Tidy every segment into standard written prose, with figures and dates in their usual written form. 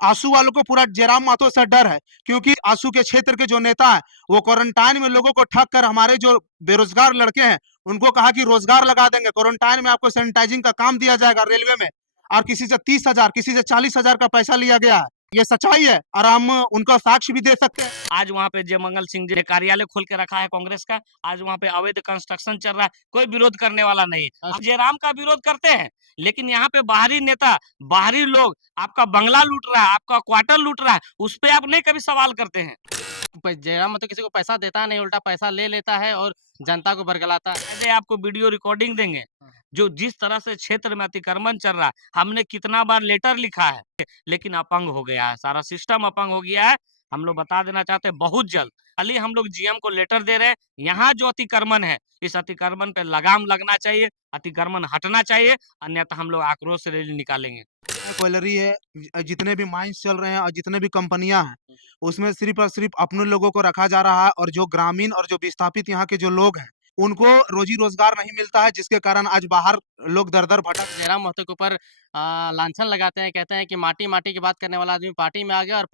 आंसू वालों को पूरा जयराम महतो से डर है, क्योंकि आंसू के क्षेत्र के जो नेता है वो क्वारंटाइन में लोगों को ठग कर हमारे जो बेरोजगार लड़के हैं उनको कहा कि रोजगार लगा देंगे, क्वारंटाइन में आपको सैनिटाइजिंग का काम दिया जाएगा रेलवे में, और किसी से 30,000 किसी से 40,000 का पैसा लिया गया है। ये सच्चाई है और हम उनका साक्ष्य भी दे सकते हैं। आज वहाँ पे जयमंगल सिंह जी ने कार्यालय खोल के रखा है कांग्रेस का। आज वहाँ पे अवैध कंस्ट्रक्शन चल रहा है, कोई विरोध करने वाला नहीं है। हम जयराम का विरोध करते हैं, लेकिन यहाँ पे बाहरी नेता, बाहरी लोग आपका बंगला लूट रहा है, आपका क्वार्टर लूट रहा है, उस पे आप नहीं कभी सवाल करते हैं। जयराम मतलब किसी को पैसा देता नहीं, उल्टा पैसा ले लेता है और जनता को बरगलाता है। पहले आपको वीडियो रिकॉर्डिंग देंगे, जो जिस तरह से क्षेत्र में अतिक्रमण चल रहा है, हमने कितना बार लेटर लिखा है, लेकिन अपंग हो गया है, सारा सिस्टम अपंग हो गया है। हम लोग बता देना चाहते हैं बहुत जल्द खाली हम लोग जीएम को लेटर दे रहे हैं, यहाँ जो अतिक्रमण है इस अतिक्रमण पे लगाम लगना चाहिए, अतिक्रमण हटना चाहिए, अन्यथा हम लोग आक्रोश रैली निकालेंगे। क्वेलरी है, जितने भी माइंस चल रहे हैं और जितने भी कंपनियां हैं उसमें सिर्फ और सिर्फ अपने लोगों को रखा जा रहा है, और जो ग्रामीण और जो विस्थापित यहाँ के जो लोग हैं उनको रोजी रोजगार नहीं मिलता है, जिसके कारण आज बाहर लोग दर दर भटक। जयराम महतो के ऊपर लांछन लगाते हैं, कहते हैं कि माटी माटी की बात करने वाला आदमी पार्टी में आ गया और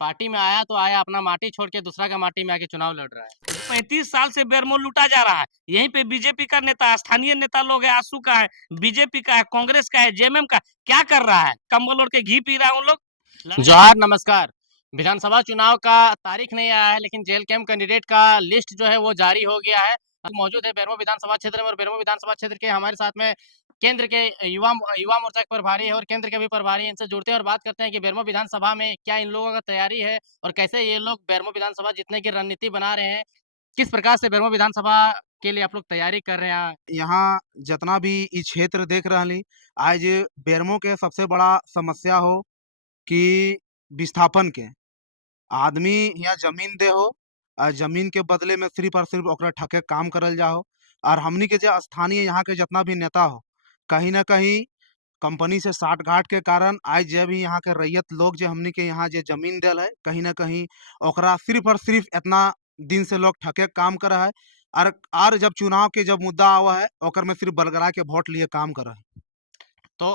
पार्टी में आया तो आया अपना माटी छोड़ के दूसरा का माटी में आके चुनाव लड़ रहा है। 35 साल से बेरमो लूटा जा रहा है, यहीं पे बीजेपी का नेता, स्थानीय नेता लोग है, आसू का है, बीजेपी का है, कांग्रेस का है, जेएमएम का, क्या कर रहा है? कंबल ओढ़ के घी पी रहा है उन लोग। जोहार, नमस्कार। विधानसभा चुनाव का तारीख नहीं आया है, लेकिन जेल कैंप कैंडिडेट का लिस्ट जो है वो जारी हो गया है। मौजूद है बेरमो विधानसभा क्षेत्र में, और बेरमो विधानसभा क्षेत्र के हमारे साथ में केंद्र के युवा युवा मोर्चा के प्रभारी है और केंद्र के भी प्रभारी हैं। इनसे जुड़ते हैं और बात करते हैं कि बेरमो विधानसभा में क्या इन लोगों का तैयारी है और कैसे ये लोग बेरमो विधानसभा जीतने की रणनीति बना रहे हैं। किस प्रकार से बेरमो विधानसभा के लिए आप लोग तैयारी कर रहे हैं? यहाँ जितना भी ई क्षेत्र देख रही आज बेरमो के सबसे बड़ा समस्या हो कि विस्थापन के आदमी यहाँ जमीन दे हो, और जमीन के बदले में सिर्फ और सिर्फ ओकरा ठके काम करल जा हो, और हमनी के जो स्थानीय यहाँ के जितना भी नेता हो कहीं ना कहीं कंपनी से साठ गांठ के कारण आज जब भी यहाँ के रैयत लोग जो हमनी के यहाँ जो जमीन दिल है कहीं ना कहीं ओकरा सिर्फ और सिर्फ इतना दिन से लोग ठके काम कर है, और जब चुनाव के जब मुद्दा आवा है ओकर में सिर्फ बलगरा के वोट लिए काम कर है। तो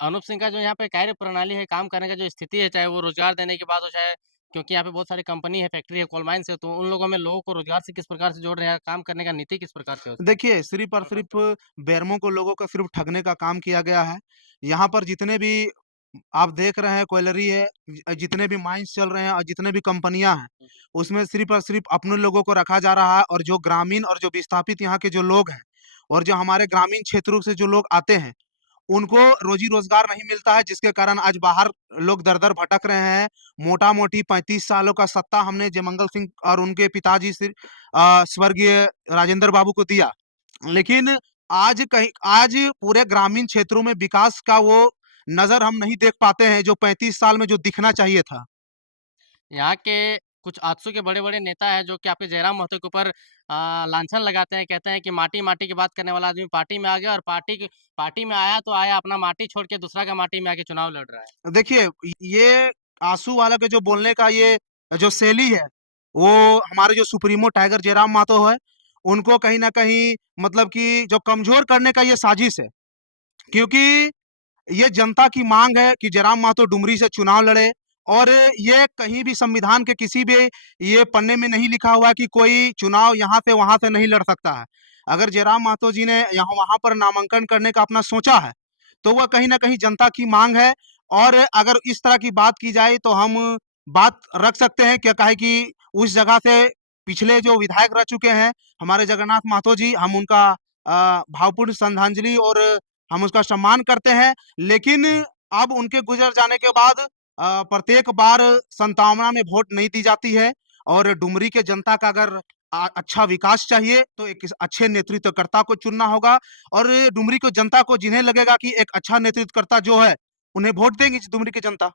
अनूप सिंह का जो यहाँ पे कार्य प्रणाली है, काम करने का जो स्थिति है, चाहे वो रोज़गार देने की बात हो, चाहे क्योंकि यहाँ पे बहुत सारी कंपनी है, फैक्ट्री है, कोल माइन्स है, तो उन लोगों में लोगों को रोज़गार से किस प्रकार से जोड़ रहे हैं, काम करने का नीति किस प्रकार से होता है? देखिए, सिर्फ़ और सिर्फ़ बेरमो को लोगों को सिर्फ़ ठगने का काम किया गया है। यहाँ पर जितने भी आप देख रहे हैं क्वेलरी है, जितने भी माइंस चल रहे हैं और जितने भी कंपनियाँ हैं, उसमें सिर्फ़ और सिर्फ़ अपने लोगों को रखा जा रहा है, और जो ग्रामीण और जो विस्थापित यहाँ के जो लोग हैं और जो हमारे ग्रामीण क्षेत्रों से जो लोग आते हैं, उनको रोज़ी-रोज़गार नहीं मिलता है, जिसके कारण आज बाहर लोग दर-दर भटक रहे हैं। मोटा-मोटी 35 सालों का सत्ता हमने जयमंगल सिंह और उनके पिताजी स्वर्गीय राजेंद्र बाबू को दिया। लेकिन आज पूरे ग्रामीण क्षेत्रों में विकास का वो नज़र हम नहीं देख पाते हैं, जो 35 साल में जो दिखना चाहिए था। यहाँ के कुछ आजसू के बड़े-बड़े नेता हैं जो कि आपके जयराम महतो के ऊपर लांछन लगाते हैं, कहते हैं कि माटी-माटी की बात करने वाला आदमी पार्टी में आ गया और पार्टी में आया तो आया अपना माटी छोड़ के दूसरा का माटी में आके चुनाव लड़ रहा है। देखिए, ये आंसू वाला के जो बोलने का ये जो शैली है, वो हमारे जो सुप्रीमो टाइगर जयराम मातो है, उनको कहीं न कहीं मतलब कि जो कमज़ोर करने का ये साजिश है। क्योंकि ये जनता की माँग है कि जयराम मातो डुमरी से चुनाव लड़े, और ये कहीं भी संविधान के किसी भी ये पन्ने में नहीं लिखा हुआ है कि कोई चुनाव यहाँ से वहाँ से नहीं लड़ सकता है। अगर जयराम मातो जी ने यहाँ वहाँ पर नामांकन करने का अपना सोचा है, तो वह कहीं न कहीं जनता की माँग है, और अगर इस तरह की बात की जाए तो हम बात रख सकते हैं, क्या काहे कि उस जगह से पिछले जो विधायक रह चुके हैं, हमारे जगन्नाथ महतो जी, हम उनका भावपूर्ण श्रद्धांजलि और हम उसका सम्मान करते हैं। लेकिन अब उनके गुज़र जाने के बाद प्रत्येक बार संतावना में वोट नहीं दी जाती है, और डुमरी के जनता का अगर अच्छा विकास चाहिए तो एक अच्छे नेतृत्वकर्ता को चुनना होगा, और डुमरी को जनता को जिन्हें लगेगा कि एक अच्छा नेतृत्वकर्ता जो है, उन्हें वोट देंगी डुमरी की जनता।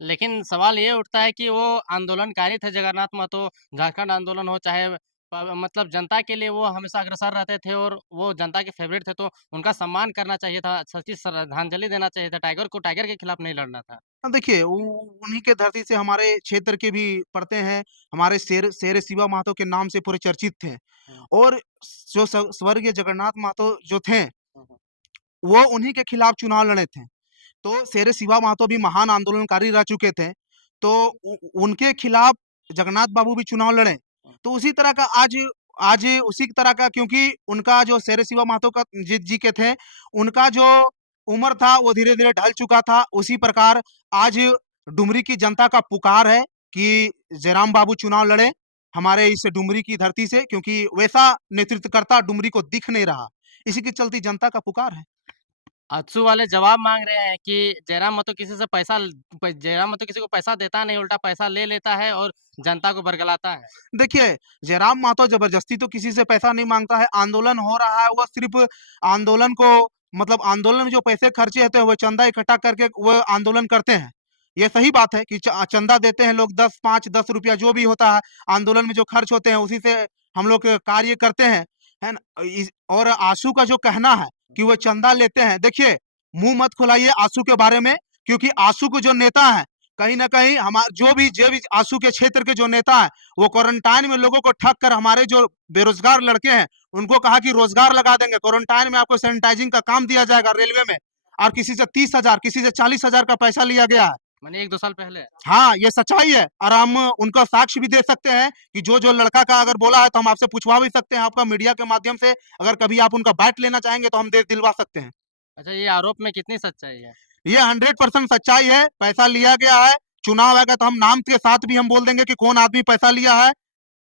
लेकिन सवाल ये उठता है कि वो आंदोलनकारी थे जगन्नाथ महतो, झारखंड आंदोलन हो चाहे मतलब जनता के लिए वो हमेशा अग्रसर रहते थे और वो जनता के फेवरेट थे, तो उनका सम्मान करना चाहिए था, सच्ची श्रद्धांजलि देना चाहिए था। टाइगर के खिलाफ नहीं लड़ना था। हाँ, देखिए उन्हीं के धरती से हमारे क्षेत्र के भी पड़ते हैं, हमारे शेर शिवा महतो के नाम से पूरे चर्चित थे, हुँ, और जो स्वर्गीय जगन्नाथ महतो जो थे, हुँ, हुँ। वो उन्हीं के खिलाफ चुनाव लड़े थे। तो शेरे शिवा महतो भी महान आंदोलनकारी रह चुके थे। तो उनके खिलाफ जगन्नाथ बाबू भी चुनाव लड़े। तो उसी तरह का आज आज उसी तरह का, क्योंकि उनका जो शेरे शिवा महतो का जी के थे, उनका जो उम्र था वो धीरे-धीरे ढल चुका था। उसी प्रकार आज डुमरी की जनता का पुकार है कि जयराम बाबू चुनाव लड़े हमारे इस डुमरी की धरती से, क्योंकि वैसा नेतृत्वकर्ता डुमरी को दिख नहीं रहा। इसी के चलते जनता का पुकार है। अत्सू वाले जवाब माँग रहे हैं कि जयराम महतो किसी को पैसा देता नहीं, उल्टा पैसा ले लेता है और जनता को बरगलाता है। देखिए, जयराम महतो जबरदस्ती तो किसी से पैसा नहीं माँगता है। आंदोलन हो रहा है, वो सिर्फ़ आंदोलन को मतलब आंदोलन में जो पैसे खर्चे होते हैं, वो चंदा इकट्ठा करके वो आंदोलन करते हैं। ये सही बात है कि चंदा देते हैं लोग 10, 5, 10 रुपया जो भी होता है, आंदोलन में जो खर्च होते हैं, उसी से हम लोग कार्य करते हैं, है ना? और आशू का जो कहना है कि वो चंदा लेते हैं, देखिए, मुँह मत खुलाइए आशू के बारे में, क्योंकि आशू के जो नेता हैं, कहीं न कहीं जो भी आशू के क्षेत्र के जो नेता हैं, वो क्वारंटाइन में लोगों को ठग कर हमारे जो बेरोजगार लड़के हैं, उनको कहा कि रोजगार लगा देंगे, क्वारंटाइन में आपको सैनिटाइजिंग का काम दिया जाएगा रेलवे में, और किसी से 30,000, किसी से 40,000 का पैसा लिया गया है। माने 1-2 साल पहले। हाँ, ये सच्चाई है, और हम उनका साक्ष्य भी दे सकते हैं कि जो लड़का का अगर बोला है तो हम आपसे पूछवा भी सकते हैं, आपका मीडिया के माध्यम से अगर कभी आप उनका बाइट लेना चाहेंगे तो हम दे दिलवा सकते हैं। अच्छा, ये आरोप में कितनी सच्चाई है? ये 100% सच्चाई है, पैसा लिया गया है, चुनाव आएगा तो हम नाम के साथ भी हम बोल देंगे कि कौन आदमी पैसा लिया है।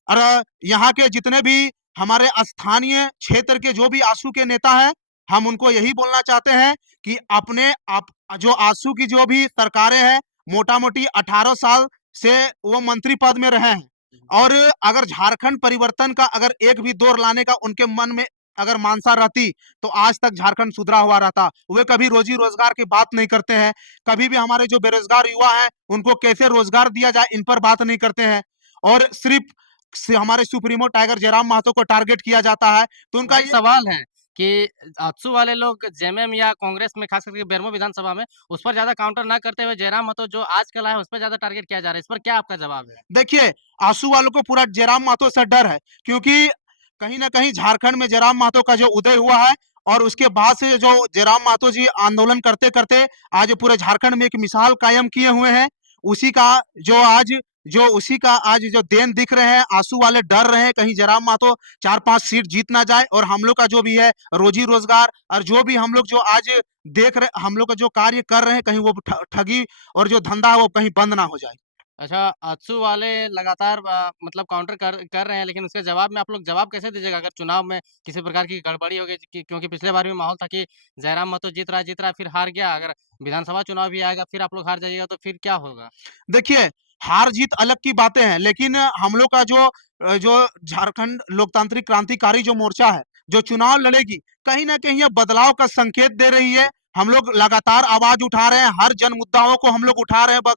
और यहाँ के जितने भी हमारे स्थानीय क्षेत्र के जो भी आशू के नेता हैं, हम उनको यही बोलना चाहते हैं कि अपने आप जो आशू की जो भी सरकारें हैं, मोटा-मोटी 18 साल से वो मंत्री पद में रहे हैं, और अगर झारखंड परिवर्तन का अगर एक भी दौर लाने का उनके मन में अगर मानसा रहती, तो आज तक झारखंड सुधरा हुआ रहता। वे कभी रोजी-रोजगार की बात नहीं करते हैं, कभी भी हमारे जो बेरोजगार युवा हैं, उनको कैसे रोजगार दिया जाए, इन पर बात नहीं करते हैं, और सिर्फ हमारे सुप्रीमो टाइगर जयराम महतो को टारगेट किया जाता है। तो उनका वही ये सवाल है कि अत्सू वाले लोग जेएमएम या कांग्रेस में खास करके बेरमो विधानसभा में उस पर ज़्यादा काउंटर ना करते हुए जयराम महतो जो आजकल आए हैं, उस पर ज़्यादा टारगेट किया जा रहा है। इस पर क्या आपका जवाब है? देखिए, आंसू वालों को पूरा जयराम महतो से डर है, क्योंकि कहीं न कहीं झारखंड में जयराम महतो का जो उदय हुआ है, और उसके बाद से जो जयराम महतो जी आंदोलन करते-करते आज पूरे झारखंड में एक मिसाल कायम किए हुए हैं। उसी का उसी का आज जो देन दिख रहे हैं, आंसू वाले डर रहे हैं कहीं जयराम महतो 4-5 सीट जीत ना जाए, और हम लोग का जो भी है रोजी-रोजगार, और जो भी हम लोग जो आज हम लोग का जो कार्य कर रहे हैं, कहीं वो ठगी और जो धंधा है वो कहीं बंद ना हो जाए। अच्छा, अत्सू वाले लगातार मतलब काउंटर कर रहे हैं, लेकिन उसके जवाब में आप लोग जवाब कैसे दीजिएगा अगर चुनाव में किसी प्रकार की गड़बड़ी हो गई? क्योंकि पिछले बार भी माहौल था कि जयराम महतो जीत रहा है, फिर हार गया। अगर विधानसभा चुनाव भी आएगा, फिर आप लोग हार जाइएगा, तो फिर क्या होगा? देखिए, हार-जीत अलग की बातें हैं, लेकिन हम लोग का जो झारखंड लोकतांत्रिक क्रांतिकारी जो मोर्चा है, जो चुनाव लड़ेगी, कहीं न कहीं ये बदलाव का संकेत दे रही है। हम लोग लगातार आवाज़ उठा रहे हैं, हर जन मुद्दाओं को हम लोग उठा रहे हैं,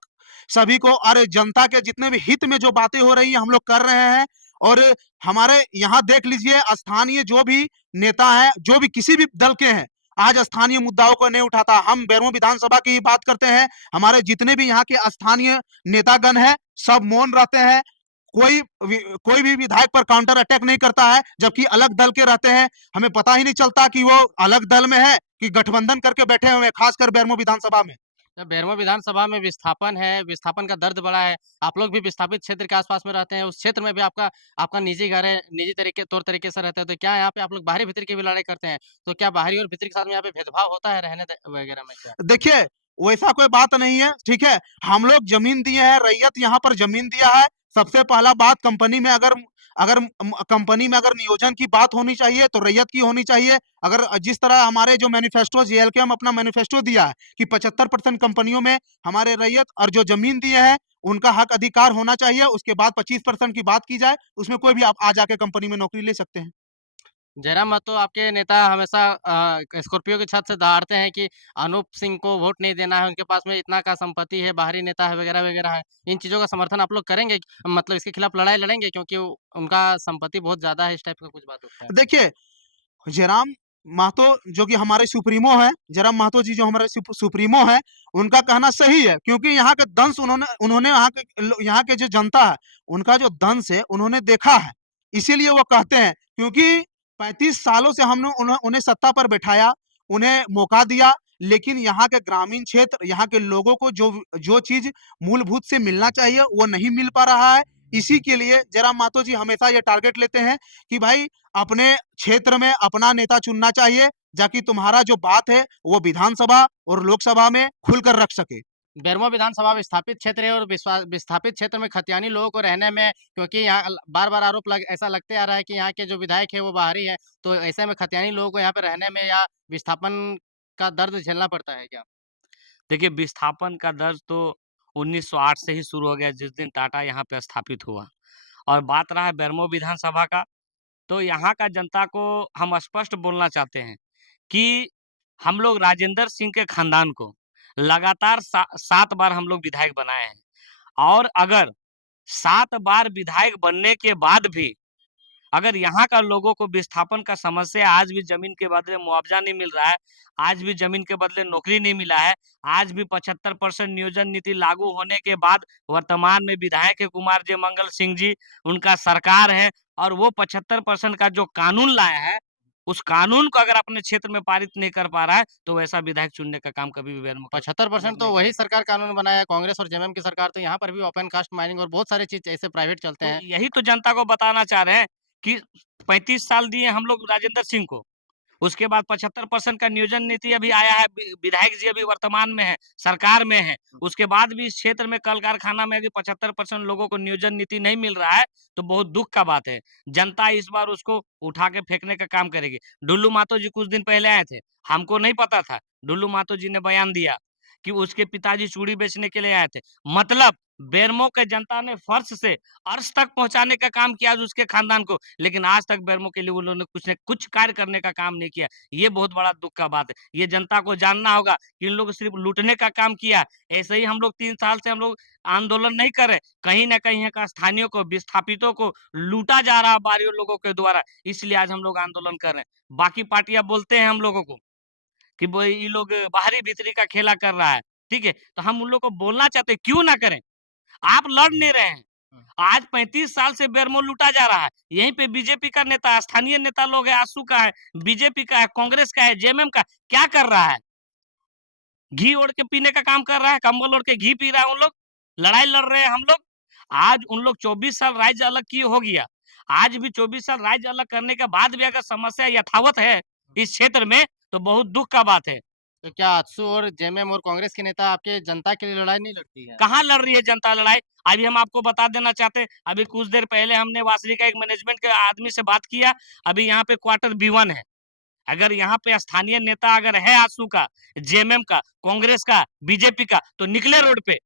सभी को, और जनता के जितने भी हित में जो बातें हो रही हैं, हम लोग कर रहे हैं। और हमारे यहाँ देख लीजिए, स्थानीय जो भी नेता हैं, जो भी किसी भी दल के हैं, आज स्थानीय मुद्दाओं को नहीं उठाता। हम बेरमो विधानसभा की ही बात करते हैं, हमारे जितने भी यहाँ के स्थानीय नेतागण हैं, सब मौन रहते हैं। कोई भी विधायक पर काउंटर अटैक नहीं करता है, जबकि अलग दल के रहते हैं। हमें पता ही नहीं चलता कि वो अलग दल में है कि गठबंधन करके बैठे हुए हैं, खासकर बेरमो विधानसभा में। जब बेरमो विधानसभा में विस्थापन है, विस्थापन का दर्द बड़ा है। आप लोग भी विस्थापित क्षेत्र के आस-पास में रहते हैं, उस क्षेत्र में भी आपका आपका निजी घर है, निजी तौर तरीके से रहते हैं, तो क्या यहाँ पे आप लोग बाहरी-भीतर की भी लड़ाई करते हैं? तो क्या बाहरी और भीतर के साथ में यहाँ पे भेदभाव होता है रहने वगैरह में क्या? देखिए, वैसा कोई बात नहीं है, ठीक है? हम लोग ज़मीन दिए हैं, रैयत यहाँ पर ज़मीन दिया है। सबसे पहला बात, कंपनी में अगर अगर कंपनी में अगर नियोजन की बात होनी चाहिए, तो रैयत की होनी चाहिए। अगर जिस तरह हमारे जो मैनिफेस्टो जेएलकेएम अपना मैनिफेस्टो दिया है कि 75% कंपनियों में हमारे रैयत और जो ज़मीन दिए हैं, उनका हक अधिकार होना चाहिए। उसके बाद 25% की बात की जाए, उसमें कोई भी आप आ जाके कंपनी में नौकरी ले सकते हैं। जयराम महतो आपके नेता हमेशा स्कॉर्पियो की छत से दहाड़ते हैं कि अनूप सिंह को वोट नहीं देना है, उनके पास में इतना का संपत्ति है, बाहरी नेता है वगैरह-वगैरह है। इन चीज़ों का समर्थन आप लोग करेंगे? मतलब इसके खिलाफ लड़ाई लड़ेंगे क्योंकि उनका संपत्ति बहुत ज़्यादा है, इस टाइप का कुछ बात होता है? देखिए, जयराम महतो जो कि हमारे सुप्रीमो हैं, जयराम महतो जी जो हमारे सुप्रीमो हैं, उनका कहना सही है, क्योंकि यहाँ के दंश उन्होंने उन्होंने यहाँ के जो जनता है, उनका जो दंश है, उन्होंने देखा है। इसीलिए वो कहते हैं, क्योंकि 35 सालों से हमने उन्हें सत्ता पर बैठाया, उन्हें मौका दिया, लेकिन यहाँ के ग्रामीण क्षेत्र, यहाँ के लोगों को जो चीज़ मूलभूत से मिलना चाहिए, वो नहीं मिल पा रहा है। इसी के लिए जयराम मातो जी हमेशा ये टारगेट लेते हैं कि भाई अपने क्षेत्र में अपना नेता चुनना चाहिए, ताकि तुम्हारा जो बात है, वो विधानसभा और लोकसभा में खुलकर रख सके। बेरमो विधानसभा विस्थापित क्षेत्र है और विस्थापित क्षेत्र में खतियानी लोगों को रहने में, क्योंकि यहाँ बार-बार आरोप ऐसा लगते आ रहा है कि यहाँ के जो विधायक है वो बाहरी है, तो ऐसे में खतियानी लोगों को यहाँ पे रहने में या विस्थापन का दर्द झेलना पड़ता है क्या? देखिए, विस्थापन का दर्द तो 1908 से ही शुरू हो गया, जिस दिन टाटा यहाँ पे स्थापित हुआ। और बात रहा है बेरमो विधानसभा का, तो यहाँ का जनता को हम स्पष्ट बोलना चाहते हैं कि हम लोग राजेंद्र सिंह के खानदान को लगातार 7 बार हम लोग विधायक बनाए हैं। और अगर 7 बार विधायक बनने के बाद भी अगर यहाँ का लोगों को विस्थापन का समस्या, आज भी ज़मीन के बदले मुआवज़ा नहीं मिल रहा है, आज भी ज़मीन के बदले नौकरी नहीं मिला है, आज भी 75% नियोजन नीति लागू होने के बाद वर्तमान में विधायक है कुमार जय मंगल सिंह जी, उनका सरकार है और वो 75% का जो कानून लाया है, उस कानून को अगर अपने क्षेत्र में पारित नहीं कर पा रहा है, तो वैसा विधायक चुनने का काम कभी भी बेरमो 75% तो वही सरकार कानून बनाया है, कांग्रेस और जेएमएम की सरकार, तो यहाँ पर भी ओपन कास्ट माइनिंग और बहुत सारे चीज़ ऐसे प्राइवेट चलते तो हैं। यही तो जनता को बताना चाह रहे हैं कि 35 साल दिए हम लोग राजेंद्र सिंह को। उसके बाद 75% का नियोजन नीति अभी आया है, विधायक जी अभी वर्तमान में है, सरकार में है। उसके बाद भी इस क्षेत्र में कल कारखाना में अभी 75% लोगों को नियोजन नीति नहीं मिल रहा है, तो बहुत दुःख का बात है। जनता इस बार उसको उठा के फेंकने का काम करेगी। डुल्लू महतो जी कुछ दिन पहले आए थे, हमको नहीं पता था। डुल्लू महतो जी ने बयान दिया कि उसके पिताजी चूड़ी बेचने के लिए आए थे। मतलब बेरमो के जनता ने फर्श से अर्श तक पहुँचाने का काम किया आज उसके खानदान को, लेकिन आज तक बेरमो के लिए उन्होंने कुछ कार्य करने का काम नहीं किया। ये बहुत बड़ा दुःख का बात है। ये जनता को जानना होगा कि इन लोग सिर्फ़ लूटने का काम किया। ऐसे ही हम लोग 3 साल से हम लोग आंदोलन नहीं कर रहे। कहीं न कहीं यहाँ का स्थानीयों को, विस्थापितों को लूटा जा रहा है बाहरी लोगों के द्वारा, इसलिए आज हम लोग आंदोलन कर रहे हैं। बाकी पार्टियाँ बोलते हैं हम लोगों को कि वो ये लोग बाहरी-भीतरी का खेला कर रहा है, ठीक है? तो हम उन लोग को बोलना चाहते हैं, क्यों ना करें? आप लड़ नहीं रहे हैं। आज 35 साल से बेरमो लूटा जा रहा है। यहीं पे बीजेपी का नेता, स्थानीय नेता लोग हैं, आजसू का है, बीजेपी का है, कांग्रेस का है, जेएमएम का, क्या कर रहा है? घी ओढ़ के पीने का काम कर रहा है, कंबल ओढ़ के घी पी रहा है उन लोग, लड़ाई लड़ रहे हैं हम लोग। आज उन लोग 24 साल राज्य अलग किए हो गया। आज भी 24 साल राज्य अलग करने के बाद भी अगर समस्या यथावत है इस क्षेत्र में, तो बहुत दुःख का बात है। तो क्या आजसू और जेएमएम और कांग्रेस के नेता आपके जनता के लिए लड़ाई नहीं लड़ती है? कहाँ लड़ रही है जनता लड़ाई? अभी हम आपको बता देना चाहते हैं, अभी कुछ देर पहले हमने वासरी का एक मैनेजमेंट के आदमी से बात किया, अभी यहाँ पे क्वार्टर B1 है। अगर यहाँ पे स्थानीय नेता अगर है आजसू का, जेएमएम का, कांग्रेस का, बीजेपी का, तो निकले रोड पे।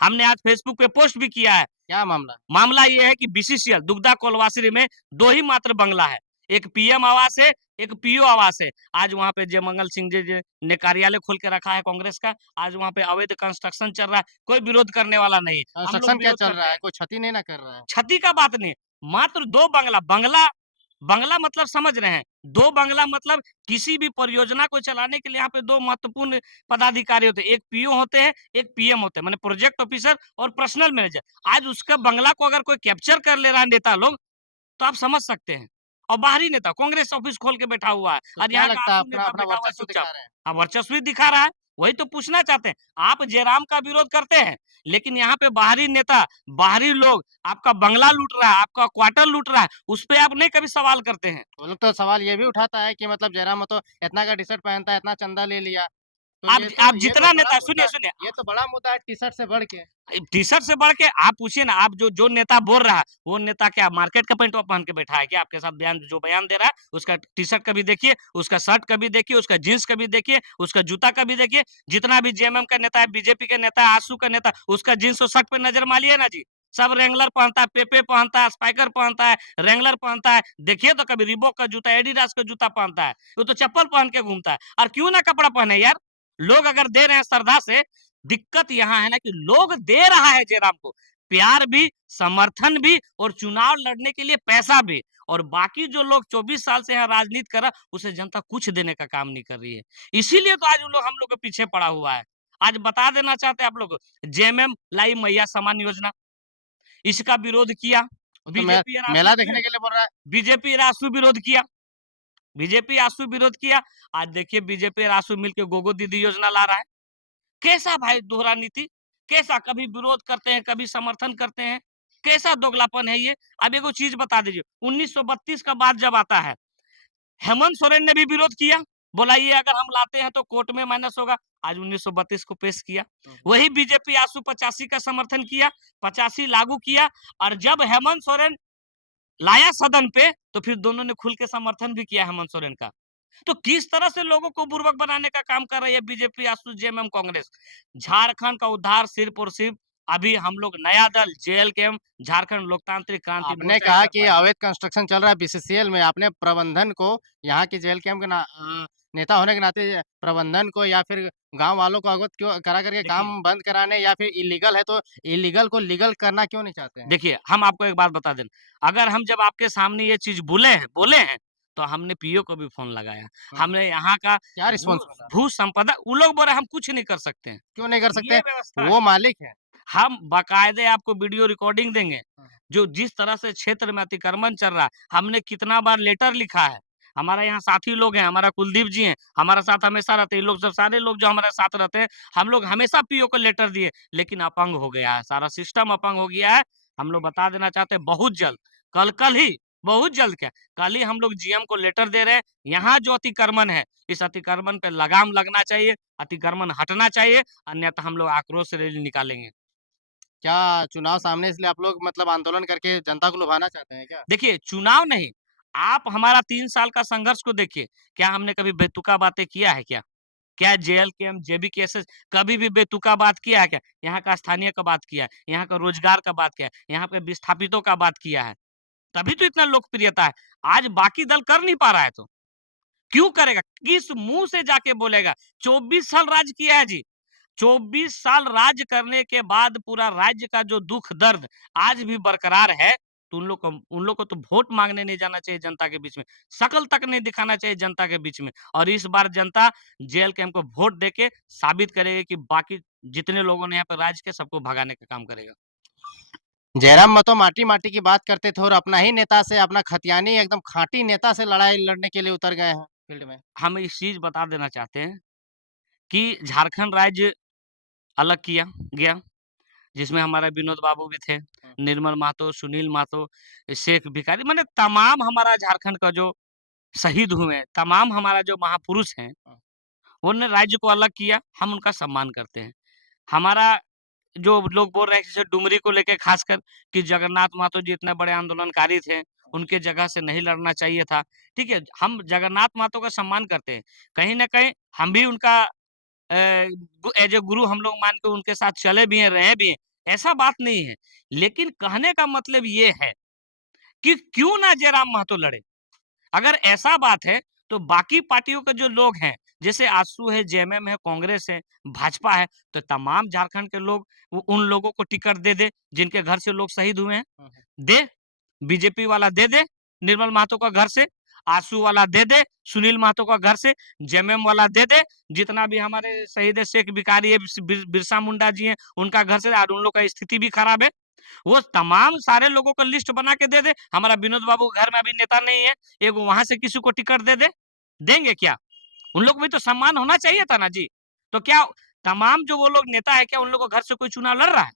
हमने आज फेसबुक पे पोस्ट भी किया है। क्या मामला? मामला ये है कि बीसीसीएल दुगदा कोलवासरी में 2 ही मात्र बंगला है। एक पीएम आवास है, एक पीओ आवास है। आज वहाँ पे जयमंगल सिंह जी ने कार्यालय खोल के रखा है कांग्रेस का। आज वहाँ पे अवैध कंस्ट्रक्शन चल रहा है। कोई विरोध करने वाला नहीं है। हम लोग कंस्ट्रक्शन क्या विरोध चल करते रहा हैं। है? कोई क्षति नहीं ना कर रहा है? क्षति का बात नहीं है। मात्र 2 बंगला, बंगला मतलब समझ रहे हैं। 2 बंगला मतलब किसी भी परियोजना को चलाने के लिए यहाँ पे 2 महत्वपूर्ण पदाधिकारी होते हैं। एक पीओ होते हैं, एक पीएम होते हैं, माने प्रोजेक्ट ऑफिसर और पर्सनल मैनेजर। आज उसका बंगला को अगर कोई कैप्चर कर ले रहा है नेता लोग, तो आप समझ सकते हैं। और बाहरी नेता कांग्रेस ऑफिस खोल के बैठा हुआ है तो और क्या यहाँ का लगता है आजसू अपना नेता अपना बैठा हुआ है वर्चस्व चुपचाप। दिखा रहे हैं? हाँ, वर्चस्व ही दिखा रहा है। वही तो पूछना चाहते हैं। आप जयराम का विरोध करते हैं, लेकिन यहाँ पे बाहरी नेता, बाहरी लोग आपका बंगला लूट रहा है, आपका क्वार्टर लूट रहा है, उस पे आप नहीं कभी सवाल करते हैं। वो लोग तो सवाल ये भी उठाता है कि मतलब जयराम तो इतना का टी-शर्ट पहनता है, इतना चंदा ले लिया। तो आप ये तो जितना बड़ा नेता मुद्दा सुनिए, ये तो बड़ा मुद्दा है टी-शर्ट से बढ़ के। टी-शर्ट से बढ़ के आप पूछिए ना, आप जो नेता बोल रहा है, वो नेता क्या मार्केट का पैंटवा पहन के बैठा है क्या आपके साथ? बयान दे रहा है, उसका टी-शर्ट का भी देखिए, उसका शर्ट का भी देखिए, उसका जीन्स का भी देखिए, उसका जूता का भी देखिए। जितना भी जेएमएम का नेता है, बीजेपी का नेता है, आजसू का नेता, उसका जीन्स और शर्ट पे नजर मारिए ना जी। सब रेंगलर पहनता है, पेपे पहनता है, स्पाइकर पहनता है, रेंगलर पहनता है। देखिए तो कभी रिबॉक का जूता, एडिडास का जूता पहनता है। वो तो चप्पल पहन के घूमता है। और क्यों ना कपड़ा पहने यार? लोग अगर दे रहे हैं श्रद्धा से, दिक्कत यहाँ है ना कि लोग दे रहा है जयराम को प्यार भी, समर्थन भी और चुनाव लड़ने के लिए पैसा भी। और बाकी जो लोग 24 साल से यहाँ राजनीति कर रहा, उसे जनता कुछ देने का काम नहीं कर रही है। इसीलिए तो आज उन लोग हम लोग के पीछे पड़ा हुआ है। आज बता देना चाहते हैं आप लोग, जेएमएम लाई मैया समान योजना, इसका विरोध किया। वो तो बीजेपी और मेला आजसू देखने के लिए बोल रहा है। बीजेपी और आजसू विरोध किया। बीजेपी आसू विरोध किया, आज देखिए बीजेपी और आसू मिलकर गोगो दीदी योजना ला रहा है। कैसा भाई दोहरा नीति, कैसा कभी विरोध करते हैं, कभी समर्थन करते हैं, कैसा दोगलापन है ये? अब एगो चीज बता दीजिए, 1932 का बात जब आता है, हेमंत सोरेन ने भी विरोध किया, बोला ये अगर हम लाते हैं तो कोर्ट में माइनस होगा। आज 1932 को पेश किया, वही बीजेपी आसू 85 का समर्थन किया, 85 लागू किया, और जब हेमंत सोरेन लाया सदन पे तो फिर दोनों ने खुल के समर्थन भी किया हेमंत सोरेन का। तो किस तरह से लोगों को बुर्बक बनाने का काम कर रही है बीजेपी, आसू, जेएमएम, कांग्रेस। झारखंड का उद्धार सिर्फ और सिर्फ अभी हम लोग नया दल जेएलकेएम, झारखंड लोकतांत्रिक क्रांति आपने मोर्चा ही कहा कर कि पाएगा। अवैध कंस्ट्रक्शन चल रहा है बीसीसीएल में, आपने प्रबंधन को यहाँ की जेल कैंप के नेता होने के नाते प्रबंधन को या फिर गाँव वालों को अवगत क्यों करा करके देखिए काम बंद कराने, या फिर इल्लीगल है तो इल्लीगल को लीगल करना क्यों नहीं चाहते हैं? देखिए, हम आपको एक बात बता दें, अगर हम जब आपके सामने ये चीज़ बोले हैं, तो हमने पीओ को भी फ़ोन लगाया। हमने यहाँ का क्या भू रिस्पॉन्स मिला? भू संपदा, वो लोग बोले हम कुछ नहीं कर सकते हैं। क्यों नहीं कर सकते? ये व्यवस्था वो है। मालिक है। हम बाकायदे आपको वीडियो रिकॉर्डिंग देंगे, हाँ। जो जिस तरह से क्षेत्र में अतिक्रमण चल रहा है, हमने कितना बार लेटर लिखा है। हमारा यहाँ साथी लोग हैं, हमारा कुलदीप जी हैं, हमारे साथ हमेशा रहते हैं। ये लोग सब सारे लोग जो हमारे साथ रहते हैं, हम लोग हमेशा पीओ को लेटर दिए, लेकिन अपंग हो गया है, सारा सिस्टम अपंग हो गया है। हम लोग बता देना चाहते हैं बहुत जल्द, कल ही, बहुत जल्द क्या, कल ही हम लोग जीएम को लेटर दे रहे हैं। यहाँ जो अतिक्रमण है, इस अतिक्रमण पे लगाम लगना चाहिए, अतिक्रमण हटना चाहिए, अन्यथा हम लोग आक्रोश रैली निकालेंगे। क्या चुनाव सामने इसलिए आप लोग मतलब आंदोलन करके जनता को लुभाना चाहते हैं क्या? देखिए, चुनाव नहीं, आप हमारा 3 साल का संघर्ष को देखिए, क्या हमने कभी बेतुका बातें किया है क्या? क्या जेएलकेएम, जेबीकेएसएस कभी भी बेतुका बात किया है क्या? यहाँ का स्थानीय का बात किया है, यहाँ का रोजगार का बात किया है, यहाँ पे विस्थापितों का बात किया है, तभी तो इतना लोकप्रियता है। आज बाकी दल कर नहीं पा रहा है तो, क्यों करेगा? किस मुँह से जाके बोलेगा? 24 साल राज किया है जी। 24 साल राज करने के बाद पूरा राज्य का जो दुख दर्द आज भी बरकरार है, तो उन लोग को तो वोट मांगने नहीं जाना चाहिए जनता के बीच में, शकल तक नहीं दिखाना चाहिए जनता के बीच में। और इस बार जनता जेल कैंप को वोट देके साबित करेगी कि बाकी जितने लोगों ने यहाँ पे राज किया सबको भगाने का काम करेगा। जयराम महतो माटी-माटी की बात करते थे और अपना ही नेता से, अपना खतियानी एकदम खाँटी नेता से लड़ाई लड़ने के लिए उतर गए हैं फील्ड में। हम इस चीज बता देना चाहते हैं कि झारखंड राज्य अलग किया गया, जिसमें हमारा विनोद बाबू भी थे, निर्मल महतो, सुनील महतो, शेख भिखारी, माने तमाम हमारा झारखंड का जो शहीद हुए हैं, तमाम हमारा जो महापुरुष हैं, उन्होंने राज्य को अलग किया, हम उनका सम्मान करते हैं। हमारा जो लोग बोल रहे हैं जैसे डुमरी को लेके खासकर कि जगन्नाथ महतो जी इतने बड़े आंदोलनकारी थे, उनके जगह से नहीं लड़ना चाहिए था। ठीक है, हम जगन्नाथ महतो का सम्मान करते हैं। कहीं न कहीं हम भी उनका एज ए गुरु हम लोग मान के उनके साथ चले भी हैं, रहे भी हैं, ऐसा बात नहीं है। लेकिन कहने का मतलब ये है कि क्यों ना जयराम महतो लड़े? अगर ऐसा बात है, तो बाकी पार्टियों के जो लोग हैं, जैसे आजसू है, जेएमएम है, कांग्रेस है, भाजपा है, तो तमाम झारखंड के लोग उन लोगों को टिकट दे दे, जिनके घर से लोग शहीद हुए हैं। दे, बीजेपी वाला दे दे, निर्मल महतो का घर से, आजसू वाला दे दे, सुनील महतो का घर से, जेएमएम वाला दे दे, जितना भी हमारे शहीद शेख भिखारी है, बिरसा मुंडा जी हैं, उनका घर से, और उन लोग का स्थिति भी खराब है। वो तमाम सारे लोगों का लिस्ट बना के दे दे। हमारा विनोद बाबू के घर में अभी नेता नहीं है, एगो वहां से किसी को टिकट दे दे, देंगे क्या? उन लोग को भी तो सम्मान होना चाहिए था ना जी। तो क्या तमाम जो वो लोग नेता है, क्या उन लोगों के घर से कोई चुनाव लड़ रहा है?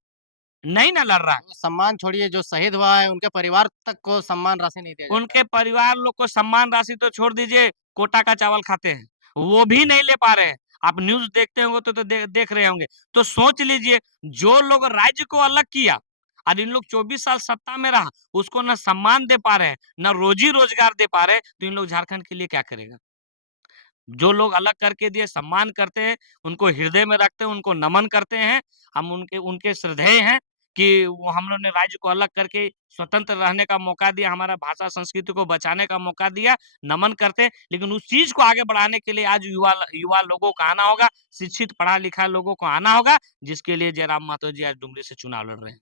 नहीं ना लड़ रहा है। सम्मान छोड़िए, जो शहीद हुआ है उनके परिवार तक को सम्मान राशि नहीं दिया जाता उनके है। परिवार लोग को सम्मान राशि तो छोड़ दीजिए, कोटा का चावल खाते हैं, वो भी नहीं ले पा रहे हैं। आप न्यूज़ देखते होंगे तो देख रहे होंगे। तो सोच लीजिए, जो लोग राज्य को अलग किया और इन लोग 24 साल सत्ता में रहा, उसको ना सम्मान दे पा रहे हैं, ना रोज़ी-रोज़गार दे पा रहे हैं, तो इन लोग झारखंड के लिए क्या करेगा? जो लोग अलग करके दिए, सम्मान करते हैं, उनको हृदय में रखते हैं, उनको नमन करते हैं। हम उनके उनके श्रद्धेय हैं कि वो हम लोग ने राज्य को अलग करके स्वतंत्र रहने का मौका दिया, हमारा भाषा संस्कृति को बचाने का मौका दिया, नमन करते हैं। लेकिन उस चीज़ को आगे बढ़ाने के लिए आज युवा लोगों को आना होगा, शिक्षित पढ़ा-लिखा लोगों को आना होगा, जिसके लिए जयराम महतो जी आज डुमरी से चुनाव लड़ रहे हैं।